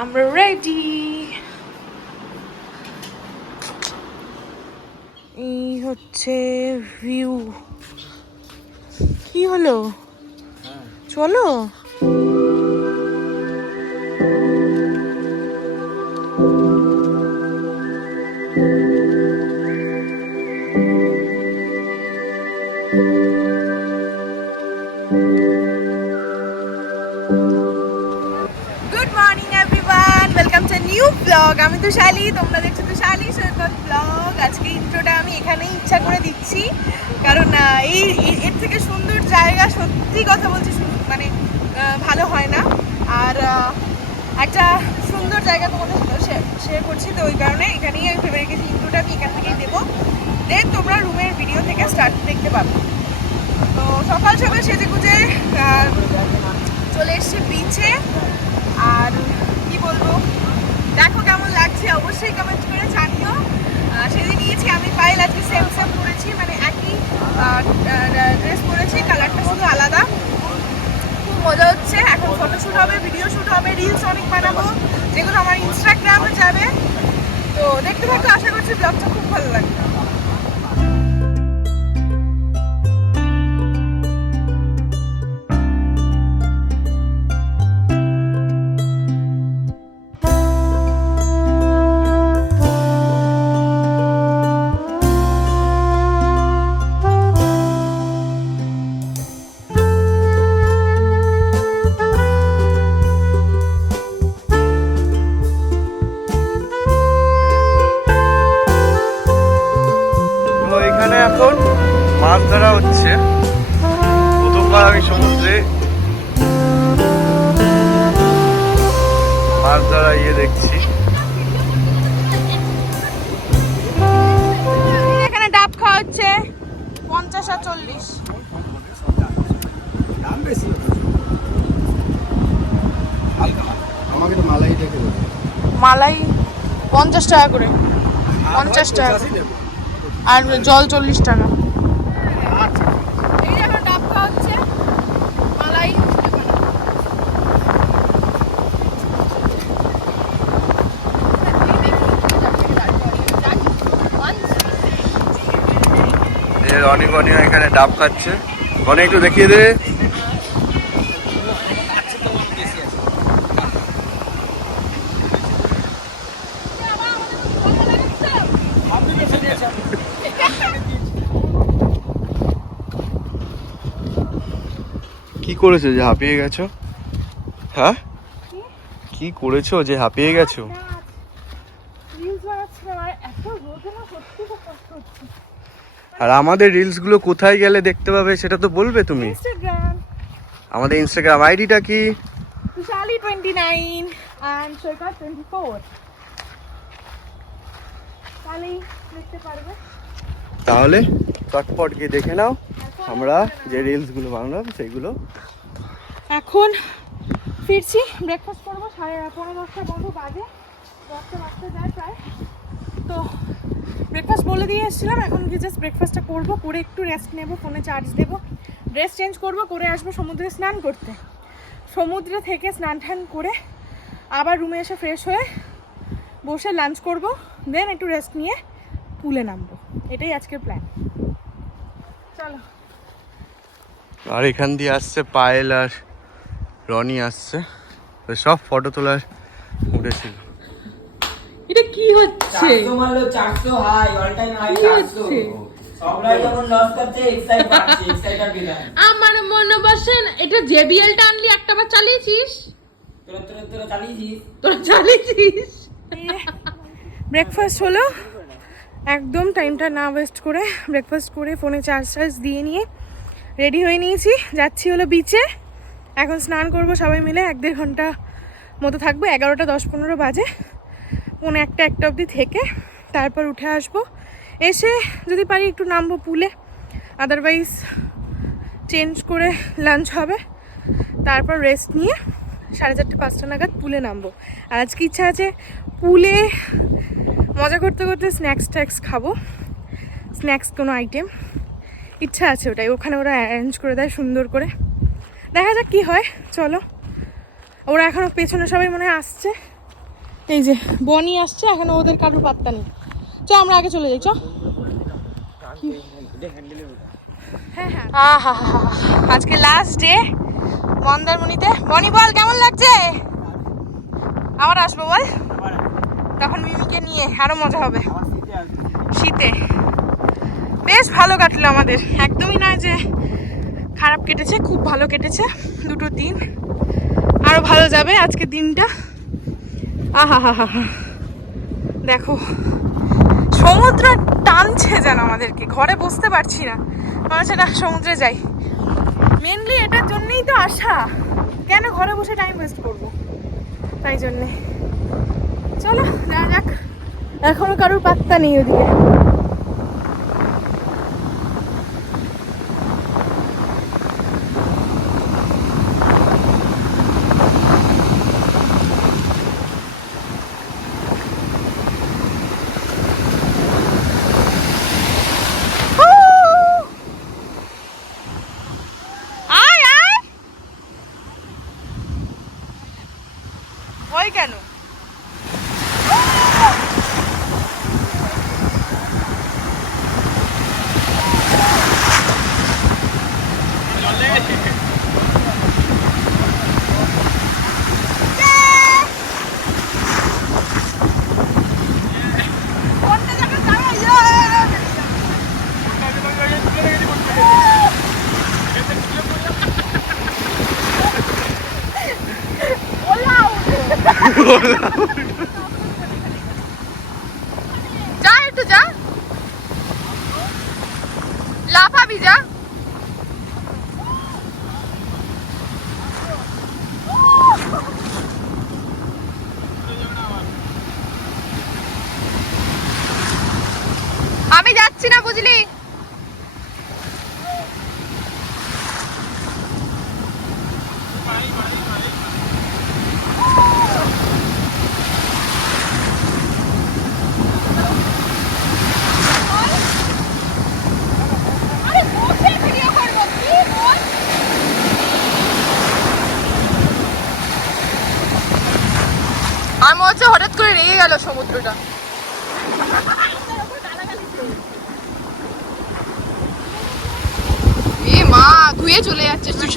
আমরা রেডি এই হচ্ছে ভিউ কি হলো? চলো। ব্লগ আমি তো শালি, তোমরা দেখছ তো শালি সৈকত ব্লগ আজকে ইন্ট্রোটা আমি এখানেই ইচ্ছা করে দিচ্ছি। কারণ এই এর থেকে সুন্দর জায়গা সত্যি কথা বলছি মানে ভালো হয় না। আর একটা সুন্দর জায়গা তোমাদের শেয়ার করছি, তো ওই কারণে এখানেই আমি ভেবে রেখেছি ইন্ট্রোটা আমি এখান থেকেই দেবো। দেন তোমরা রুমের ভিডিও থেকে স্টার্ট দেখতে পাবে। তো সকাল সকাল সেজে গুজে চলে এসছে বিচে আর কি বলব? দেখো কেমন লাগছে, অবশ্যই কমেন্ট করে জানিও। সেদিন নিয়েছি আমি পাইল আজকে সেম সেম পরেছি মানে একই ড্রেস পরেছি কালারটা শুধু আলাদা। খুব মজা হচ্ছে, এখন ফটোশ্যুট হবে ভিডিও শ্যুট হবে রিলস অনেক বানাবো, যেগুলো আমার ইনস্টাগ্রামে যাবে। তো দেখতে থাকো, আশা করছি ব্লগটা খুব ভালো লাগবে। আমি সমুদ্রে মাছ ধরা ইয়ে দেখছি। এখানে ডাব খাওয়া হচ্ছে। পঞ্চাশ আর চল্লিশ। মালাই পঞ্চাশ টাকা করে। পঞ্চাশ টাকা। আর জল চল্লিশ টাকা এই এখন ডাব খাওয়া হচ্ছে মালাই এই রনি বনি এখানে ডাব খাচ্ছে। বনি, একটু দেখিয়ে দে। কি করেছ যে হাঁপিয়ে গেছো? হ্যাঁ? কি করেছ যে হাঁপিয়ে গেছো রিলস বানাচ্ছিলাম আর এত রোদে না সত্যি খুব কষ্ট হচ্ছে আর আমাদের রিলসগুলো কোথায় গেলে দেখতে পাবে সেটা তো বলবে তুমি? আমাদের ইনস্টাগ্রাম আইডিটা কি? Tushali twenty nine Saikat twenty four তাহলেই দেখতে পারবে? তাহলে চটপট গিয়ে দেখে নাও আমরা যে রিলসগুলো বানালাম সেইগুলো এখন ফিরছি ব্রেকফাস্ট করব সাড়ে পনেরো দশটা মতো বাজে। দশটা বাজতে যায় প্রায়। তো ব্রেকফাস্ট বলে দিয়ে এসেছিলাম, এখন গিয়ে জাস্ট ব্রেকফাস্টটা করব, করে একটু রেস্ট নেব ফোনে চার্জ দেবো। ড্রেস চেঞ্জ করব, করে আসব সমুদ্রে স্নান করতে। সমুদ্রে থেকে স্নান টান করে আবার রুমে এসে ফ্রেশ হয়ে বসে লাঞ্চ করব দেন একটু রেস্ট নিয়ে পুলে নামবো। এটাই আজকের প্ল্যান চলো। আর এখান দিয়ে আসছে পায়েল আর রনি আসছে। সব ফটো তোলার উঠেছিল কি হচ্ছে? মারলো চারশো হাই অল টাইম হাই চারশো। আমার মনে বসেন এটা জেবিএলটা আনলি একটা বার চালিয়েছিস? তোরা চালিয়েছিস? ব্রেকফাস্ট হলো। একদম টাইমটা না ওয়েস্ট করে ব্রেকফাস্ট করে ফোনে চার্জ চার্জ দিয়ে নিয়ে রেডি হয়ে নিয়েছি। যাচ্ছি হলো বিচে এখন স্নান করব সবাই মিলে এক দেড় ঘণ্টা মতো থাকব এগারোটা দশ পনেরো বাজে। পৌনে একটা একটা অবধি থেকে তারপর উঠে আসব। এসে যদি পারি একটু নামবো পুলে আদারওয়াইজ চেঞ্জ করে লাঞ্চ হবে। তারপর রেস্ট নিয়ে সাড়ে চারটে, পাঁচটা নাগাদ পুলে নামবো। আর আজকে ইচ্ছা আছে পুলে মজা করতে করতে স্ন্যাক্স ট্যাক্স খাব। স্ন্যাক্স কোনো আইটেম ইচ্ছা আছে ওটাই। ওখানে ওরা অ্যারেঞ্জ করে দেয় সুন্দর করে। দেখা যাক কী হয়, চলো। ওরা এখনও পেছনে সবাই মনে হয় আসছে। এই যে বনি আসছে, এখন ওদের কারোর পাত্তা নেই। চ আমরা আগে চলে যাই চ আজকে লাস্ট ডে মন্দারমণিতে। বনি, বল, কেমন লাগছে? আবার আসব, বল। তখন মিমিকে নিয়ে আরও মজা হবে। শীতে। বেশ ভালো কাটলো আমাদের। একদমই নয় যে খারাপ কেটেছে, খুব ভালো কেটেছে। দুটো দিন। আরও ভালো যাবে আজকে দিনটা। আহা হা হা হা দেখো, সমুদ্র টানছে যেন আমাদেরকে, ঘরে বসতে পারছি না। মনে না সমুদ্রে যাই। মেনলি এটার জন্যই তো আসা। কেন ঘরে বসে টাইম ওয়েস্ট করব? তাই জন্যে। চলো যাক। এখনও কারোর পাত্তা নেই ওদিকে। ওই যা একটু যা। লাফাবি যা। আমি যাচ্ছি না বুঝলি? আমার মনে হচ্ছে হঠাৎ করে রেগে গেল সমুদ্রটা। এ মা ধুয়ে চলে যাচ্ছে তুই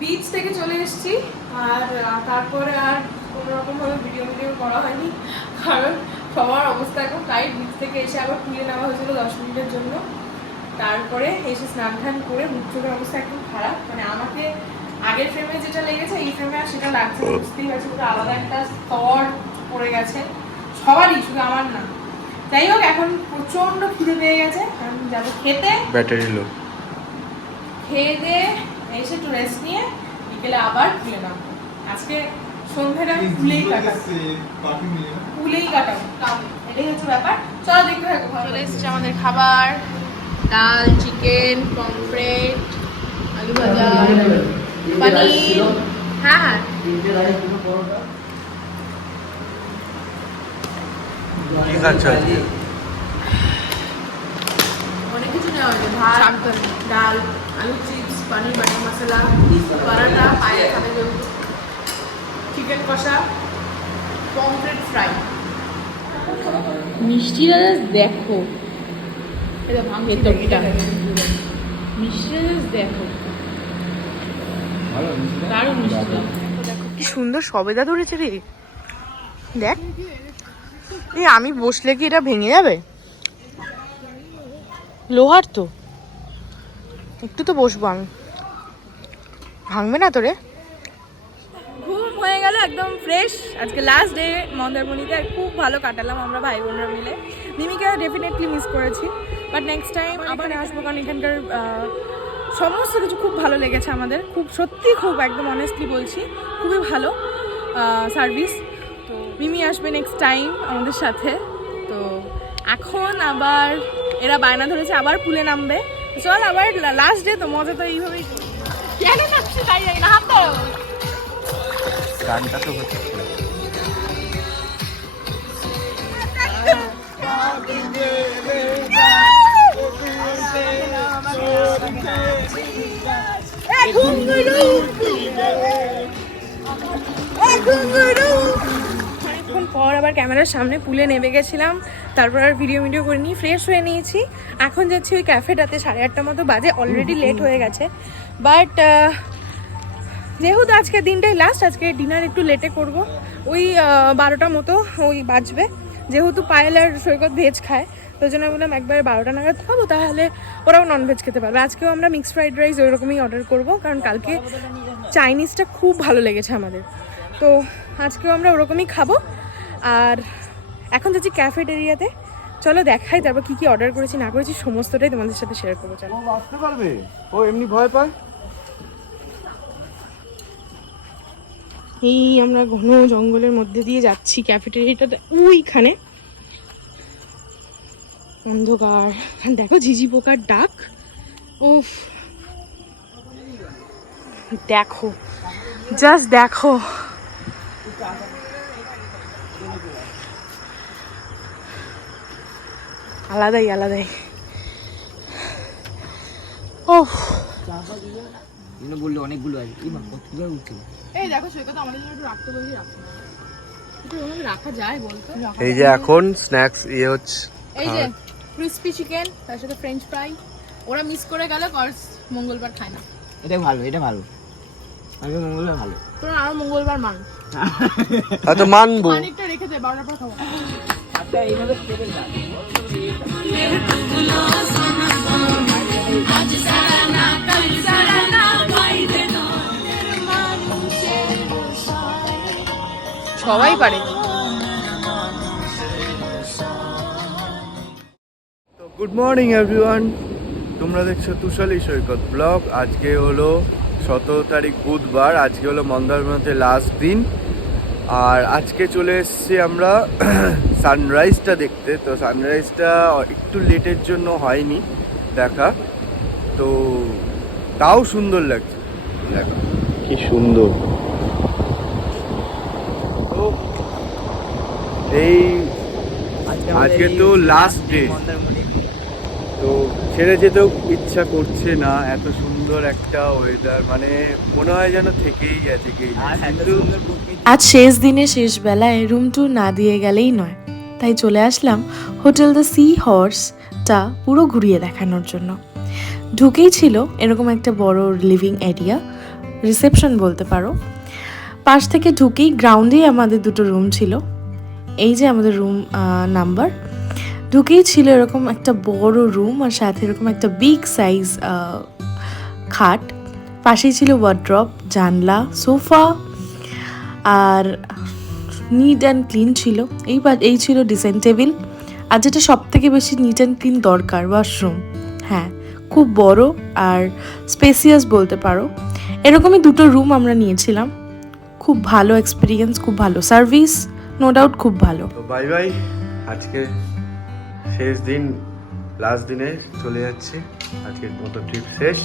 বিচ থেকে চলে এসেছি, আর তারপরে আর কোনো রকম ভাবে ভিডিও ভিডিও করা হয়নি, কারণ সবার অবস্থা এখন টাইট বিচ থেকে এসে আবার তুলে নেওয়া হয়েছিল দশ মিনিটের জন্য। তারপরে এসে স্নান টান করে মুখ চোখের অবস্থা একদম খারাপ। মানে আমাকে আগের ফ্রেমে যেটা লেগেছে এই ফ্রেমে আর সেটা লাগছে বুঝতেই পারছি পুরো আলাদা একটা স্তর পড়ে গেছে। সবারই শুধু আমার না। যাই হোক এখন প্রচণ্ড খিদে পেয়ে গেছে যাব খেতে। ব্যাটারি লো খেয়ে দিয়ে এসে একটু রেস্ট নিয়ে বিকেলে আবার খুলে নামবো আজকে সন্ধ্যাটা আমি খুলেই কাটাবো। খুলেই কাটাবো। এটাই হচ্ছে ব্যাপার। চলো দেখতে থাকো চলে এসেছে আমাদের খাবার। ডাল চিকেন পমফ্রেট আলু ভাজা পনির হ্যাঁ হ্যাঁ কি খাচ্ছ আজকে অনেক কিছু নেওয়া হয়েছে ভাত ডাল আলু চিপস পনির বাটার মশলা পরাটা পায়ে খাবে যেহেতু চিকেন কষা পমফ্রেট ফ্রাই মিষ্টিটা দেখো এটা ভাঙে দেখো। দারুণ মিষ্টি দেখো কি সুন্দর সবেদা ধরেছে রে। দেখ। এই আমি বসলে কি এটা ভেঙে যাবে? লোহার তো। একটু তো বসবো আমি। ভাঙবে না তোরে ঘুম হয়ে গেল একদম ফ্রেশ আজকে লাস্ট ডে মন্দারমণিতে খুব ভালো কাটালাম আমরা ভাই বোনরা মিলে। মিমিকে ডেফিনেটলি মিস করেছি। বাট নেক্সট টাইম আবার আসব কারণ এখানকার সমস্ত কিছু খুব ভালো লেগেছে আমাদের। খুব সত্যি খুব একদম অনেস্টলি বলছি খুবই ভালো সার্ভিস তো মিমি আসবে নেক্সট টাইম আমাদের সাথে। তো এখন আবার এরা বায়না ধরেছে আবার পুলে নামবে। চল আবার লাস্ট ডে তো মজা তো এইভাবেই। কেন নাচছি তাই জানি না হাত গানটা তো হচ্ছে। অনেকক্ষণ পর আবার ক্যামেরার সামনে পুলে নেমে গেছিলাম। তারপর আর ভিডিও ভিডিও করে নিয়ে ফ্রেশ হয়ে নিয়েছি। এখন যাচ্ছি ওই ক্যাফেটাতে সাড়ে আটটা মতো বাজে অলরেডি লেট হয়ে গেছে। বাট যেহেতু আজকে দিনটাই লাস্ট আজকে ডিনার একটু লেটে করব। ওই বারোটা মতো ওই বাজবে। যেহেতু পায়েল আর সৈকত ভেজ খায় তো জন্য বললাম একবারে বারোটা নাগাদ খাব তাহলে ওরাও ননভেজ খেতে পারবে। আজকেও আমরা মিক্স ফ্রাইড রাইস ওই রকমই অর্ডার করব কারণ কালকে চাইনিজটা খুব ভালো লেগেছে আমাদের। তো আজকেও আমরা ওরকমই খাব। আর এখন যাচ্ছি ক্যাফেটেরিয়াতে চলো দেখাই তারপর কী কী অর্ডার করেছি না করেছি সমস্তটাই তোমাদের সাথে শেয়ার করব চলো। আসতে পারবে? ও এমনি ভয় পায়? এই আমরা ঘন জঙ্গলের মধ্যে দিয়ে যাচ্ছি ক্যাফেটেরিয়াটা ওইখানে। অন্ধকার। দেখো ঝিঝি পোকার ডাক। উফ। দেখো। জাস্ট দেখো। আলাদাই আলাদাই। ওহ এগুলো বলল অনেকগুলো আছে। এই দেখো সৈকত আমাদের জন্য একটু রাখতে বলছি রাখতে এই যে এখন স্ন্যাক্স ইয়ে হচ্ছে এই যে ক্রিস্পি চিকেন তার সাথে ফ্রেঞ্চ ফ্রাই ওরা মিস করে গেল কজ মঙ্গলবার খায় না। এটা ভালো এটা ভালো। আগে মঙ্গলবার ভালো। তোরা আরও মঙ্গলবার মান। হয়তো আচ্ছা, মানবো। খানিকটা রেখে দে বারোটার পর খাব। আচ্ছা এইভাবে খেতে না সবাই পারে। গুড মর্নিং এভরিওয়ান তোমরা দেখছ তুষালি সৈকত ব্লগ। আজকে হলো সতেরো তারিখ বুধবার। আজকে হলো মন্দারমণিতে লাস্ট দিন। আর আজকে চলে এসেছি আমরা সানরাইজটা দেখতে। তো সানরাইজটা একটু লেটের জন্য হয়নি দেখা। তো তাও সুন্দর লাগছে। দেখো। কি সুন্দর। তো এই আজকে তো last day। ছেড়ে যেতেও ইচ্ছা করছে না এত সুন্দর একটা ওয়েদার মানে মনে হয় যেন থেকেই গেছে থেকেই আজ শেষ দিনে শেষ বেলায় রুম ট্যুর না দিয়ে গেলেই নয়। তাই চলে আসলাম হোটেল দ্য সি হর্সটা পুরো ঘুরিয়ে দেখানোর জন্য। ঢুকেই ছিল এরকম একটা বড় লিভিং এরিয়া রিসেপশন বলতে পারো। পাশ থেকে ঢুকেই গ্রাউন্ডেই আমাদের দুটো রুম ছিল। এই যে আমাদের রুম নাম্বার ঢুকেই ছিল এরকম একটা বড় রুম আর সাথে এরকম একটা বিগ সাইজ খাট। পাশেই ছিল ওয়ার্ড্রপ জানলা, সোফা আর নিট অ্যান্ড ক্লিন ছিল। এই এই ছিল ডিসেন্ট টেবিল আর যেটা সব থেকে বেশি নিট অ্যান্ড ক্লিন দরকার ওয়াশরুম হ্যাঁ খুব বড় আর স্পেসিয়াস বলতে পারো। এরকমই দুটো রুম আমরা নিয়েছিলাম। খুব ভালো এক্সপিরিয়েন্স খুব ভালো সার্ভিস নো ডাউট খুব ভালো। বাই বাই আজকে শেষ দিন লাস্ট দিনে চলে যাচ্ছে। আজকের মতো ট্রিপ শেষ।